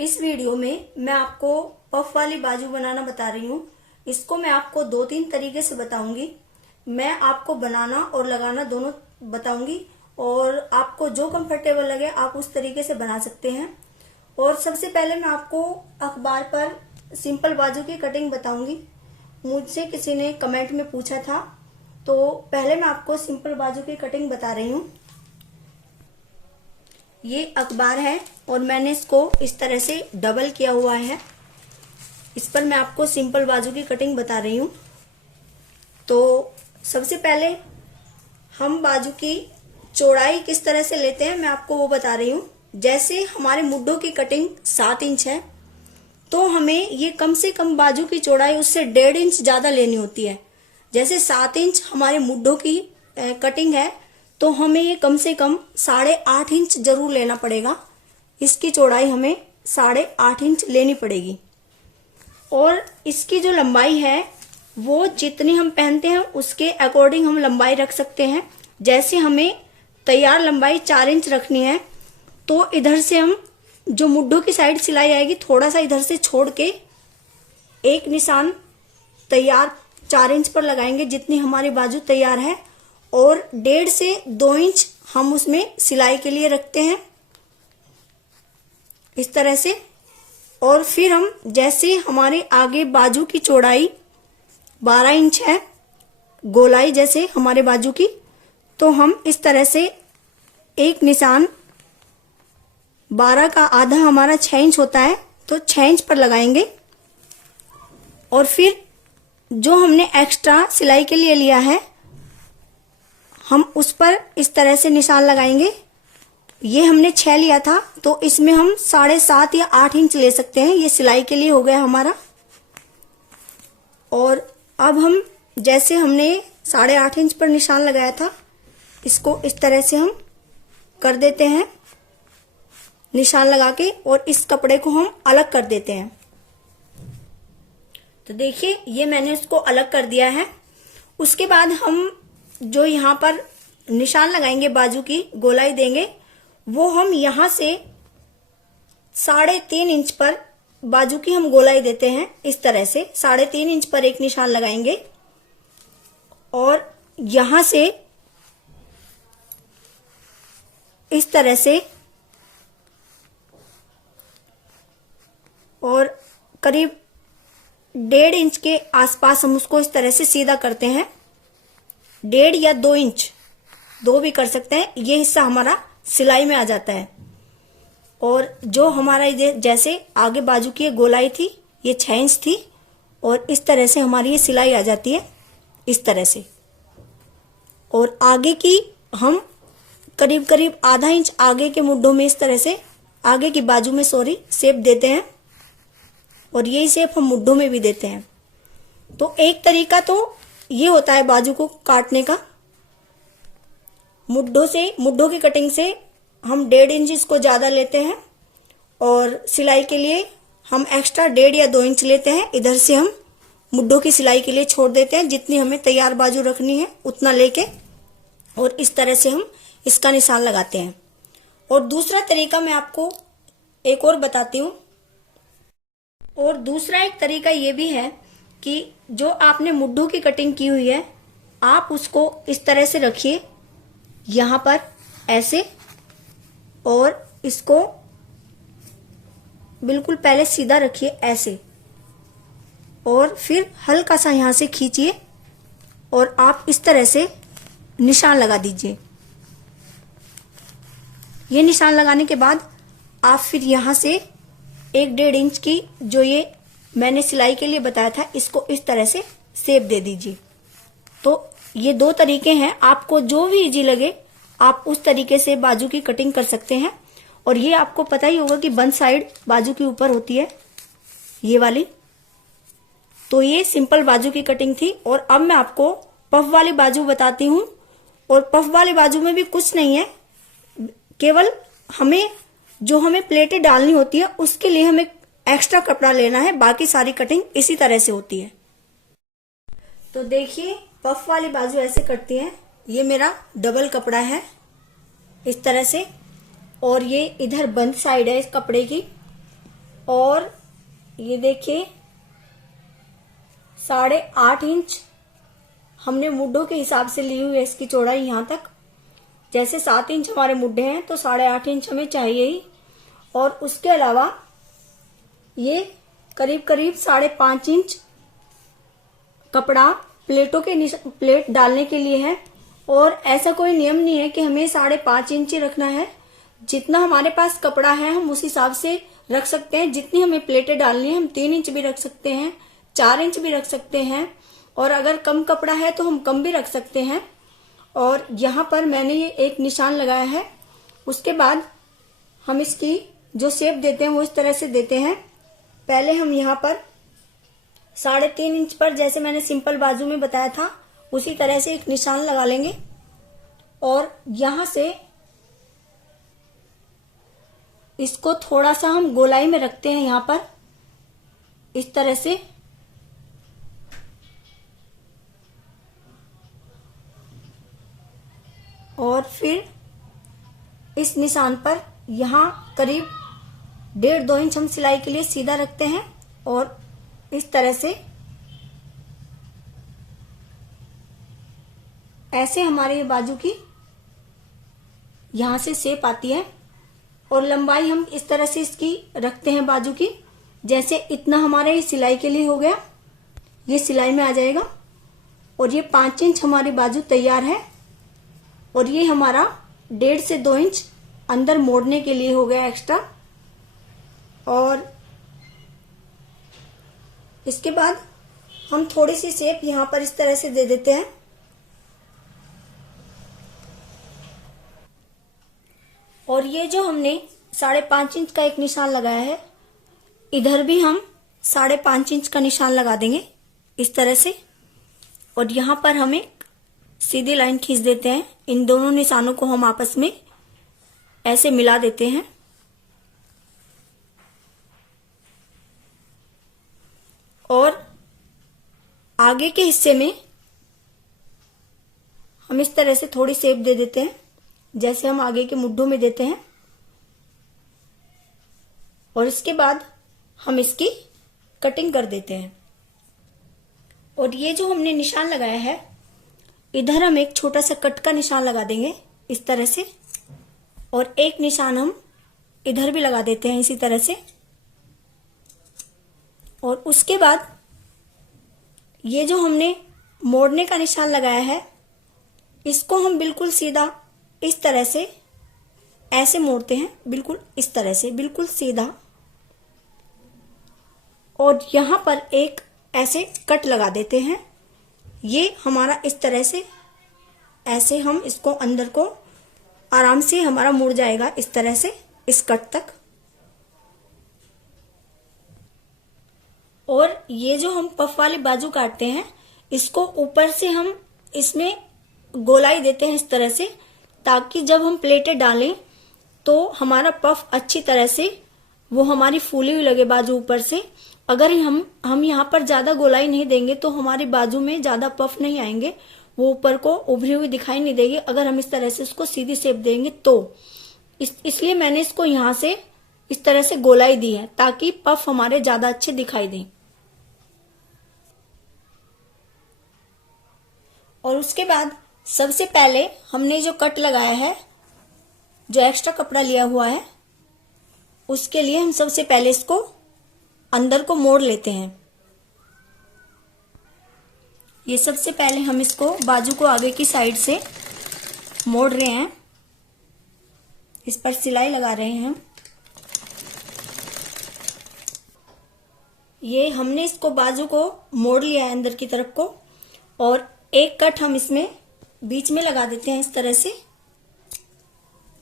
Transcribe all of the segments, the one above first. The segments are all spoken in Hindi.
इस वीडियो में मैं आपको पफ वाली बाजू बनाना बता रही हूँ। इसको मैं आपको 2-3 तरीके से बताऊंगी। मैं आपको बनाना और लगाना दोनों बताऊंगी और आपको जो कंफर्टेबल लगे आप उस तरीके से बना सकते हैं। और सबसे पहले मैं आपको अखबार पर सिंपल बाजू की कटिंग बताऊंगी। मुझसे किसी ने कमेंट में पूछा था, तो पहले मैं आपको सिंपल बाजू की कटिंग बता रही हूँ। ये अखबार है और मैंने इसको इस तरह से डबल किया हुआ है। इस पर मैं आपको सिंपल बाजू की कटिंग बता रही हूँ। तो सबसे पहले हम बाजू की चौड़ाई किस तरह से लेते हैं मैं आपको वो बता रही हूँ। जैसे हमारे मुड्ढों की कटिंग 7 इंच है, तो हमें ये कम से कम बाजू की चौड़ाई उससे 1.5 इंच ज्यादा लेनी होती है। जैसे 7 इंच हमारे मुड्ढों की कटिंग है, तो हमें ये कम से कम 8.5 इंच जरूर लेना पड़ेगा। इसकी चौड़ाई हमें 8.5 इंच लेनी पड़ेगी। और इसकी जो लंबाई है वो जितनी हम पहनते हैं उसके अकॉर्डिंग हम लंबाई रख सकते हैं। जैसे हमें तैयार लंबाई 4 इंच रखनी है, तो इधर से हम जो मुड्ढों की साइड सिलाई आएगी थोड़ा सा इधर से छोड़ के एक निशान तैयार 4 इंच पर लगाएंगे जितनी हमारी बाजू तैयार है, और 1.5 से 2 इंच हम उसमें सिलाई के लिए रखते हैं इस तरह से। और फिर हम जैसे हमारे आगे बाजू की चौड़ाई 12 इंच है, गोलाई जैसे हमारे बाजू की, तो हम इस तरह से एक निशान 12 का आधा हमारा 6 इंच होता है, तो 6 इंच पर लगाएंगे। और फिर जो हमने एक्स्ट्रा सिलाई के लिए लिया है हम उस पर इस तरह से निशान लगाएंगे। ये हमने 6 लिया था, तो इसमें हम 7.5 या 8 इंच ले सकते हैं। ये सिलाई के लिए हो गया हमारा। और अब हम जैसे हमने 8.5 इंच पर निशान लगाया था, इसको इस तरह से हम कर देते हैं निशान लगा के, और इस कपड़े को हम अलग कर देते हैं। तो देखिए ये मैंने उसको अलग कर दिया है। उसके बाद हम जो यहाँ पर निशान लगाएंगे, बाजू की गोलाई देंगे, वो हम यहां से 3.5 इंच पर बाजू की हम गोलाई देते हैं। इस तरह से 3.5 इंच पर एक निशान लगाएंगे और यहां से इस तरह से, और करीब 1.5 इंच के आसपास हम उसको इस तरह से सीधा करते हैं। 1.5 या 2 इंच, 2 भी कर सकते हैं। ये हिस्सा हमारा सिलाई में आ जाता है। और जो हमारा जैसे आगे बाजू की गोलाई थी ये 6 इंच थी, और इस तरह से हमारी ये सिलाई आ जाती है इस तरह से। और आगे की हम करीब करीब आधा इंच आगे के मुड्ढों में इस तरह से, आगे की बाजू में शेप देते हैं, और यही शेप हम मुड्ढों में भी देते हैं। तो एक तरीका तो ये होता है बाजू को काटने का। मुड्ढों की कटिंग से हम 1.5 इंच इसको ज्यादा लेते हैं, और सिलाई के लिए हम एक्स्ट्रा 1.5 या 2 इंच लेते हैं। इधर से हम मुड्ढों की सिलाई के लिए छोड़ देते हैं, जितनी हमें तैयार बाजू रखनी है उतना लेके, और इस तरह से हम इसका निशान लगाते हैं। और दूसरा तरीका मैं आपको एक और बताती हूँ। और दूसरा एक तरीका ये भी है कि जो आपने मुड्ढों की कटिंग की हुई है, आप उसको इस तरह से रखिए यहां पर ऐसे, और इसको बिल्कुल पहले सीधा रखिए ऐसे, और फिर हल्का सा यहां से खींचिए और आप इस तरह से निशान लगा दीजिए। ये निशान लगाने के बाद आप फिर यहां से 1.5 इंच की जो ये मैंने सिलाई के लिए बताया था, इसको इस तरह से शेप दे दीजिए। तो ये 2 तरीके हैं, आपको जो भी इजी लगे आप उस तरीके से बाजू की कटिंग कर सकते हैं। और ये आपको पता ही होगा कि बंद साइड बाजू के ऊपर होती है ये वाली। तो ये सिंपल बाजू की कटिंग थी। और अब मैं आपको पफ वाली बाजू बताती हूँ। और पफ वाली बाजू में भी कुछ नहीं है, केवल हमें प्लेटें डालनी होती है, उसके लिए हमें एक्स्ट्रा कपड़ा लेना है। बाकी सारी कटिंग इसी तरह से होती है। तो देखिए पफ वाली बाजू ऐसे कटती है। ये मेरा डबल कपड़ा है इस तरह से, और ये इधर बंद साइड है इस कपड़े की। और ये देखिए 8.5 इंच हमने मुड्ढों के हिसाब से ली हुई है इसकी चौड़ाई। यहाँ तक जैसे 7 इंच हमारे मुड्ढे हैं तो 8.5 इंच हमें चाहिए ही। और उसके अलावा ये करीब करीब 5.5 इंच कपड़ा प्लेटों के प्लेट डालने के लिए है। और ऐसा कोई नियम नहीं है कि हमें 5.5 इंच ही रखना है। जितना हमारे पास कपड़ा है हम उस हिसाब से रख सकते हैं। जितनी हमें प्लेटें डालनी है हम 3 इंच भी रख सकते हैं, 4 इंच भी रख सकते हैं, और अगर कम कपड़ा है तो हम कम भी रख सकते हैं। और यहाँ पर मैंने ये एक निशान लगाया है। उसके बाद हम इसकी जो शेप देते हैं वो इस तरह से देते हैं। पहले हम यहाँ पर 3.5 इंच पर, जैसे मैंने सिंपल बाजू में बताया था, उसी तरह से एक निशान लगा लेंगे। और यहां से इसको थोड़ा सा हम गोलाई में रखते हैं, यहाँ पर इस तरह से। और फिर इस निशान पर यहाँ करीब 1.5-2 इंच हम सिलाई के लिए सीधा रखते हैं। और इस तरह से ऐसे हमारे ये बाजू की यहां से शेप आती है। और लंबाई हम इस तरह से इसकी रखते हैं बाजू की, जैसे इतना हमारे ये सिलाई के लिए हो गया, ये सिलाई में आ जाएगा। और ये 5 इंच हमारी बाजू तैयार है। और ये हमारा 1.5 से 2 इंच अंदर मोड़ने के लिए हो गया एक्स्ट्रा। और इसके बाद हम थोड़ी सी शेप यहाँ पर इस तरह से दे देते हैं। और ये जो हमने 5.5 इंच का एक निशान लगाया है, इधर भी हम 5.5 इंच का निशान लगा देंगे इस तरह से। और यहाँ पर हम एक सीधी लाइन खींच देते हैं। इन दोनों निशानों को हम आपस में ऐसे मिला देते हैं। और आगे के हिस्से में हम इस तरह से थोड़ी शेप दे देते हैं, जैसे हम आगे के मुड्ढों में देते हैं। और इसके बाद हम इसकी कटिंग कर देते हैं। और ये जो हमने निशान लगाया है, इधर हम एक छोटा सा कट का निशान लगा देंगे इस तरह से। और एक निशान हम इधर भी लगा देते हैं इसी तरह से। और उसके बाद ये जो हमने मोड़ने का निशान लगाया है, इसको हम बिल्कुल सीधा इस तरह से ऐसे मोड़ते हैं, बिल्कुल इस तरह से, बिल्कुल सीधा। और यहां पर एक ऐसे कट लगा देते हैं। ये हमारा इस तरह से ऐसे हम इसको अंदर को आराम से हमारा मुड़ जाएगा इस तरह से इस कट तक। और ये जो हम पफ वाली बाजू काटते हैं, इसको ऊपर से हम इसमें गोलाई देते हैं इस तरह से, ताकि जब हम प्लेटें डालें तो हमारा पफ अच्छी तरह से वो हमारी फूली हुई लगे बाजू ऊपर से। अगर हम यहाँ पर ज्यादा गोलाई नहीं देंगे तो हमारी बाजू में ज्यादा पफ नहीं आएंगे, वो ऊपर को उभरी हुई दिखाई नहीं देगी। अगर हम इस तरह से उसको सीधी शेप देंगे तो इसलिए मैंने इसको यहाँ से इस तरह से गोलाई दी है, ताकि पफ हमारे ज्यादा अच्छे दिखाई दें। और उसके बाद सबसे पहले हमने जो कट लगाया है, जो एक्स्ट्रा कपड़ा लिया हुआ है, उसके लिए हम सबसे पहले इसको अंदर को मोड़ लेते हैं। ये सबसे पहले हम इसको बाजू को आगे की साइड से मोड़ रहे हैं, इस पर सिलाई लगा रहे हैं हम। ये हमने इसको बाजू को मोड़ लिया है अंदर की तरफ को। और एक कट हम इसमें बीच में लगा देते हैं इस तरह से।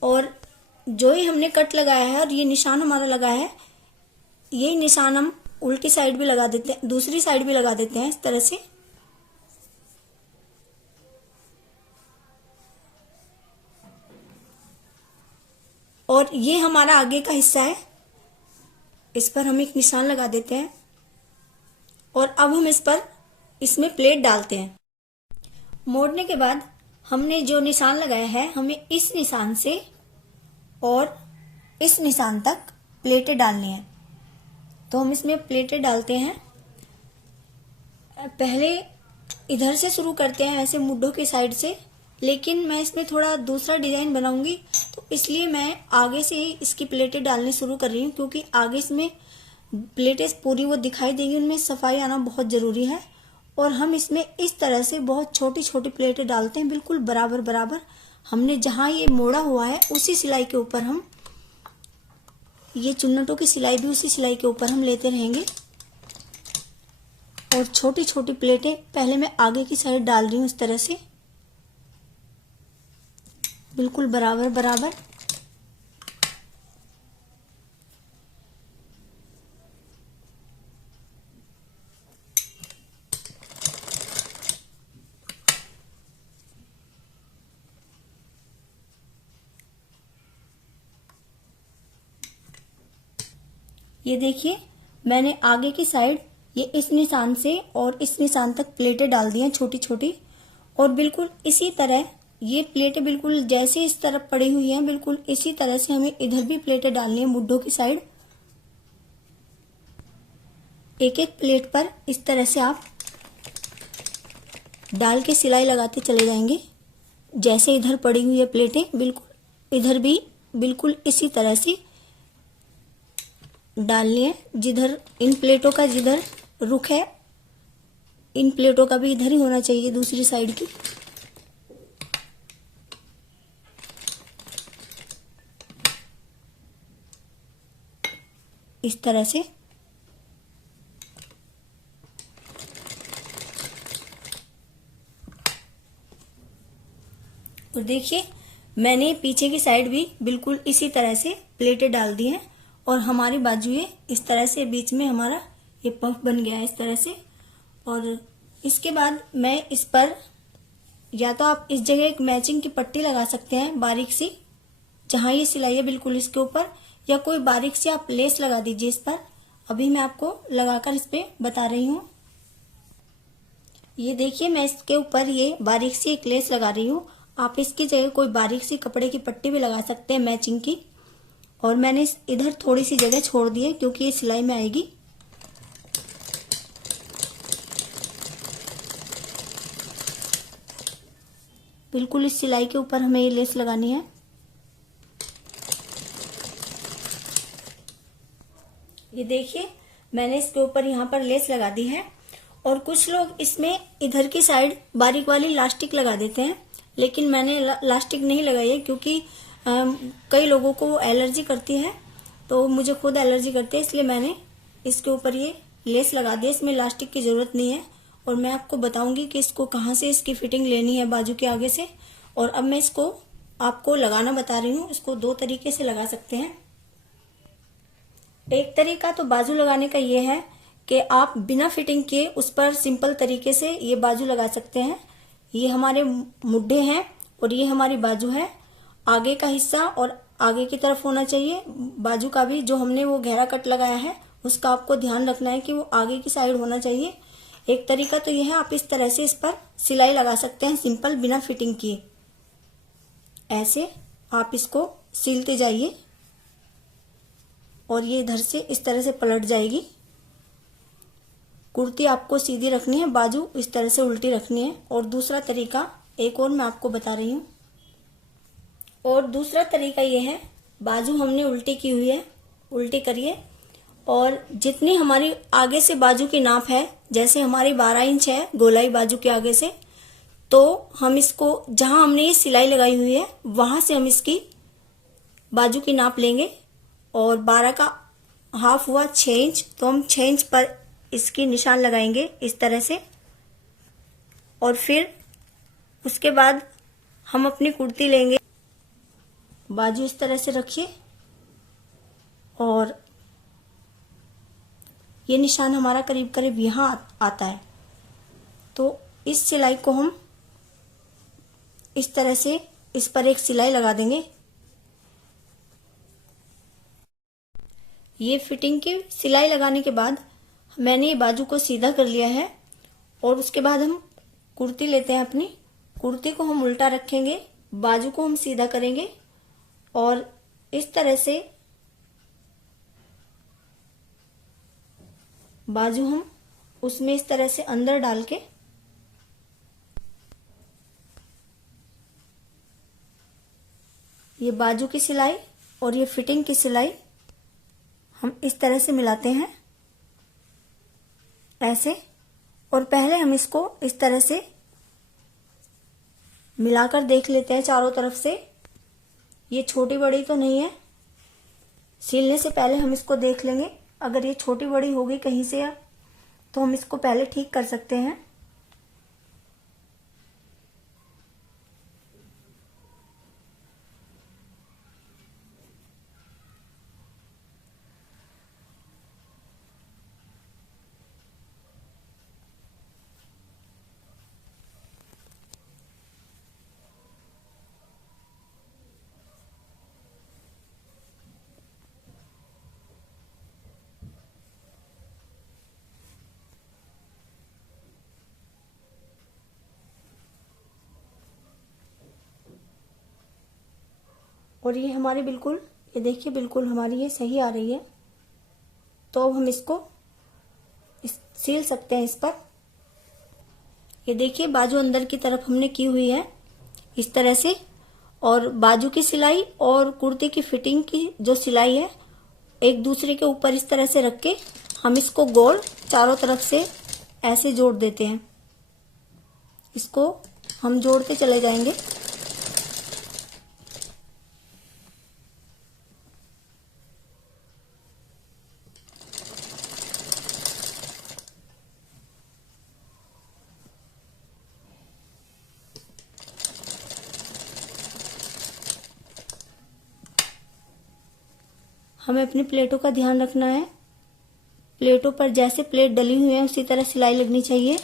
और जो ही हमने कट लगाया है और ये निशान हमारा लगा है, यही निशान हम उल्टी साइड भी लगा देते हैं, दूसरी साइड भी लगा देते हैं इस तरह से। और ये हमारा आगे का हिस्सा है, इस पर हम एक निशान लगा देते हैं। और अब हम इसमें प्लेट डालते हैं। मोड़ने के बाद हमने जो निशान लगाया है, हमें इस निशान से और इस निशान तक प्लेटें डालनी है। तो हम इसमें प्लेटें डालते हैं। पहले इधर से शुरू करते हैं, ऐसे मुड्ढों की साइड से, लेकिन मैं इसमें थोड़ा दूसरा डिजाइन बनाऊंगी, तो इसलिए मैं आगे से ही इसकी प्लेटें डालनी शुरू कर रही हूँ, क्योंकि आगे इसमें प्लेटें पूरी वो दिखाई देंगी, उनमें सफाई आना बहुत जरूरी है। और हम इसमें इस तरह से बहुत छोटी छोटी प्लेटें डालते हैं, बिल्कुल बराबर बराबर। हमने जहां ये मोड़ा हुआ है उसी सिलाई के ऊपर हम ये चुन्नटों की सिलाई भी उसी सिलाई के ऊपर हम लेते रहेंगे। और छोटी छोटी प्लेटें पहले मैं आगे की साइड डाल रही हूँ, इस तरह से बिल्कुल बराबर बराबर। ये देखिए, मैंने आगे की साइड ये इस निशान से और इस निशान तक प्लेटें डाल दी हैं छोटी छोटी। और बिल्कुल इसी तरह ये प्लेटें बिल्कुल जैसे इस तरफ पड़ी हुई हैं, बिल्कुल इसी तरह से हमें इधर भी प्लेटें डालनी है मुड्ढों की साइड। एक एक प्लेट पर इस तरह से आप डाल के सिलाई लगाते चले जाएंगे। जैसे इधर पड़ी हुई है प्लेटें, बिल्कुल इधर भी बिल्कुल इसी तरह से डालनी है। जिधर इन प्लेटों का जिधर रुख है, इन प्लेटों का भी इधर ही होना चाहिए, दूसरी साइड की। इस तरह से और देखिए, मैंने पीछे की साइड भी बिल्कुल इसी तरह से प्लेटें डाल दी हैं। और हमारी बाजुएं इस तरह से बीच में हमारा ये पफ बन गया है इस तरह से। और इसके बाद मैं इस पर या तो आप इस जगह एक मैचिंग की पट्टी लगा सकते हैं बारीक सी, जहां ये सिलाई है बिल्कुल इसके ऊपर, या कोई बारीक सी आप लेस लगा दीजिए इस पर। अभी मैं आपको लगाकर इस पे बता रही हूँ। ये देखिए, मैं इसके ऊपर ये बारीक सी एक लेस लगा रही हूँ। आप इसकी जगह कोई बारीक सी कपड़े की पट्टी भी लगा सकते हैं मैचिंग की। और मैंने इधर थोड़ी सी जगह छोड़ दी है, क्योंकि ये सिलाई में आएगी। बिल्कुल इस सिलाई के ऊपर हमें ये लेस लगानी है। ये देखिए, मैंने इसके ऊपर यहाँ पर लेस लगा दी है। और कुछ लोग इसमें इधर की साइड बारीक वाली लास्टिक लगा देते हैं, लेकिन मैंने लास्टिक नहीं लगाई है, क्योंकि कई लोगों को वो एलर्जी करती है। तो मुझे खुद एलर्जी करती है, इसलिए मैंने इसके ऊपर ये लेस लगा दी है। इसमें लास्टिक की जरूरत नहीं है। और मैं आपको बताऊंगी कि इसको कहाँ से इसकी फिटिंग लेनी है बाजू के आगे से। और अब मैं इसको आपको लगाना बता रही हूँ। इसको दो तरीके से लगा सकते हैं। एक तरीका तो बाजू लगाने का ये है कि आप बिना फिटिंग किए उस पर सिंपल तरीके से ये बाजू लगा सकते हैं। ये हमारे मुड्ढे हैं और ये हमारी बाजू है। आगे का हिस्सा और आगे की तरफ होना चाहिए। बाजू का भी जो हमने वो गहरा कट लगाया है, उसका आपको ध्यान रखना है कि वो आगे की साइड होना चाहिए। एक तरीका तो ये है, आप इस तरह से इस पर सिलाई लगा सकते हैं सिंपल, बिना फिटिंग किए। ऐसे आप इसको सिलते जाइए और ये इधर से इस तरह से पलट जाएगी। कुर्ती आपको सीधी रखनी है, बाजू इस तरह से उल्टी रखनी है। और दूसरा तरीका एक और मैं आपको बता रही हूँ। और दूसरा तरीका ये है, बाजू हमने उल्टी की हुई है, उल्टी करिए। और जितनी हमारी आगे से बाजू की नाप है, जैसे हमारी 12 इंच है गोलाई बाजू के आगे से, तो हम इसको जहां हमने ये सिलाई लगाई हुई है वहां से हम इसकी बाजू की नाप लेंगे। और 12 का हाफ हुआ 6 इंच, तो हम 6 इंच पर इसकी निशान लगाएंगे इस तरह से। और फिर उसके बाद हम अपनी कुर्ती लेंगे। बाजू इस तरह से रखिए और ये निशान हमारा करीब करीब यहाँ आता है। तो इस सिलाई को हम इस तरह से इस पर एक सिलाई लगा देंगे। ये फिटिंग की सिलाई लगाने के बाद मैंने ये बाजू को सीधा कर लिया है। और उसके बाद हम कुर्ती लेते हैं अपनी। कुर्ती को हम उल्टा रखेंगे, बाजू को हम सीधा करेंगे और इस तरह से बाजू हम उसमें इस तरह से अंदर डाल के ये बाजू की सिलाई और ये फिटिंग की सिलाई हम इस तरह से मिलाते हैं ऐसे। और पहले हम इसको इस तरह से मिलाकर देख लेते हैं चारों तरफ से। ये छोटी बड़ी तो नहीं है, सिलने से पहले हम इसको देख लेंगे। अगर ये छोटी बड़ी होगी कहीं से तो हम इसको पहले ठीक कर सकते हैं। और ये हमारी बिल्कुल, ये देखिए बिल्कुल हमारी ये सही आ रही है। तो अब हम इसको सील सकते हैं इस पर। ये देखिए बाजू अंदर की तरफ हमने की हुई है इस तरह से। और बाजू की सिलाई और कुर्ते की फिटिंग की जो सिलाई है एक दूसरे के ऊपर इस तरह से रख के हम इसको गोल चारों तरफ से ऐसे जोड़ देते हैं। इसको हम जोड़ते चले जाएंगे। हमें अपनी प्लेटों का ध्यान रखना है। प्लेटों पर जैसे प्लेट डली हुई है उसी तरह सिलाई लगनी चाहिए।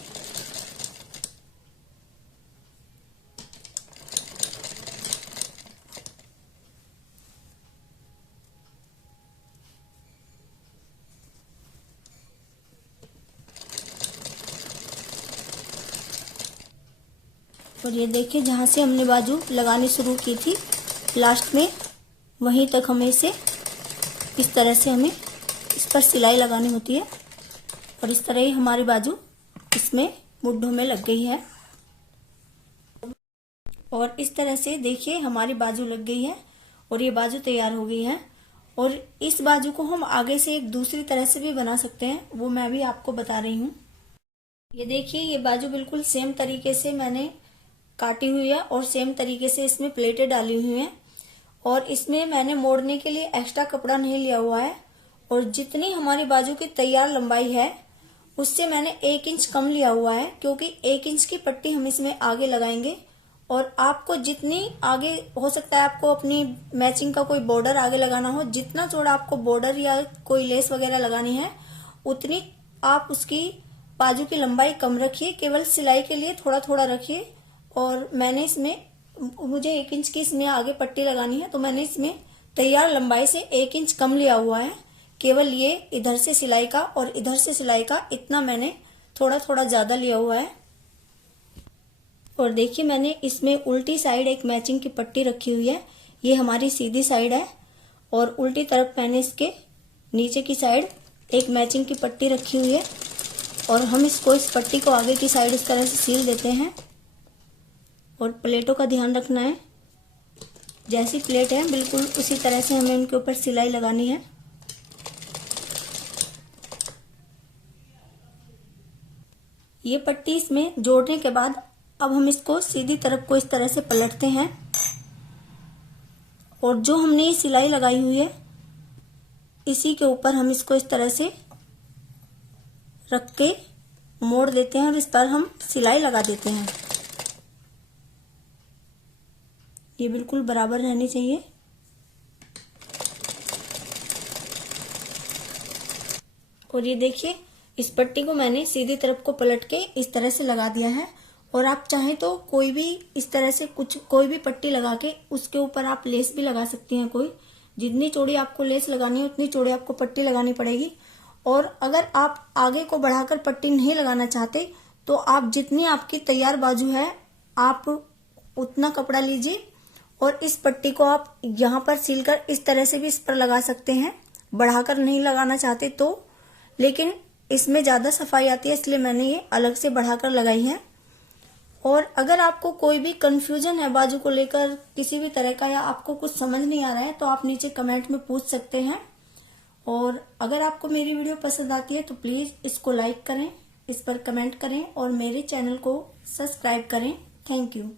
और ये देखिए जहां से हमने बाजू लगानी शुरू की थी लास्ट में, वहीं तक हमें इसे इस तरह से हमें इस पर सिलाई लगानी होती है। और इस तरह ही हमारी बाजू इसमें मुड्ढों में लग गई है। और इस तरह से देखिए हमारी बाजू लग गई है और ये बाजू तैयार हो गई है। और इस बाजू को हम आगे से एक दूसरी तरह से भी बना सकते हैं, वो मैं भी आपको बता रही हूँ। ये देखिए ये बाजू बिल्कुल सेम तरीके से मैंने काटी हुई है और सेम तरीके से इसमें प्लेटें डाली हुई हैं। और इसमें मैंने मोड़ने के लिए एक्स्ट्रा कपड़ा नहीं लिया हुआ है। और जितनी हमारी बाजू की तैयार लंबाई है उससे मैंने 1 इंच कम लिया हुआ है, क्योंकि 1 इंच की पट्टी हम इसमें आगे लगाएंगे। और आपको जितनी आगे हो सकता है, आपको अपनी मैचिंग का कोई बॉर्डर आगे लगाना हो, जितना चौड़ा आपको बॉर्डर या कोई लेस वगैरह लगानी है उतनी आप उसकी बाजू की लंबाई कम रखिए, केवल सिलाई के लिए थोड़ा थोड़ा रखिए। और मैंने इसमें, मुझे 1 इंच की इसमें आगे पट्टी लगानी है तो मैंने इसमें तैयार लंबाई से 1 इंच कम लिया हुआ है। केवल ये इधर से सिलाई का और इधर से सिलाई का इतना मैंने थोड़ा थोड़ा ज्यादा लिया हुआ है। और देखिए मैंने इसमें उल्टी साइड एक मैचिंग की पट्टी रखी हुई है। ये हमारी सीधी साइड है और उल्टी तरफ मैंने इसके नीचे की साइड एक मैचिंग की पट्टी रखी हुई है। और हम इसको, इस पट्टी को आगे की साइड इस तरह से सील देते हैं। और प्लेटों का ध्यान रखना है, जैसी प्लेट है बिल्कुल उसी तरह से हमें उनके ऊपर सिलाई लगानी है। ये पट्टी इसमें जोड़ने के बाद अब हम इसको सीधी तरफ को इस तरह से पलटते हैं। और जो हमने ये सिलाई लगाई हुई है इसी के ऊपर हम इसको इस तरह से रख के मोड़ देते हैं और इस पर हम सिलाई लगा देते हैं। ये बिल्कुल बराबर रहनी चाहिए। और ये देखिए इस पट्टी को मैंने सीधी तरफ को पलट के इस तरह से लगा दिया है। और आप चाहें तो कोई भी इस तरह से कोई भी पट्टी लगा के उसके ऊपर आप लेस भी लगा सकती हैं। कोई जितनी चौड़ी आपको लेस लगानी है उतनी चौड़ी आपको पट्टी लगानी पड़ेगी। और अगर आप आगे को बढ़ाकर पट्टी नहीं लगाना चाहते तो आप जितनी आपकी तैयार बाजू है आप उतना कपड़ा लीजिए और इस पट्टी को आप यहाँ पर सीलकर इस तरह से भी इस पर लगा सकते हैं, बढ़ाकर नहीं लगाना चाहते तो। लेकिन इसमें ज़्यादा सफाई आती है, इसलिए मैंने ये अलग से बढ़ाकर लगाई है। और अगर आपको कोई भी कंफ्यूजन है बाजू को लेकर किसी भी तरह का, या आपको कुछ समझ नहीं आ रहा है, तो आप नीचे कमेंट में पूछ सकते हैं। और अगर आपको मेरी वीडियो पसंद आती है तो प्लीज़ इसको लाइक करें, इस पर कमेंट करें और मेरे चैनल को सब्सक्राइब करें। Thank you.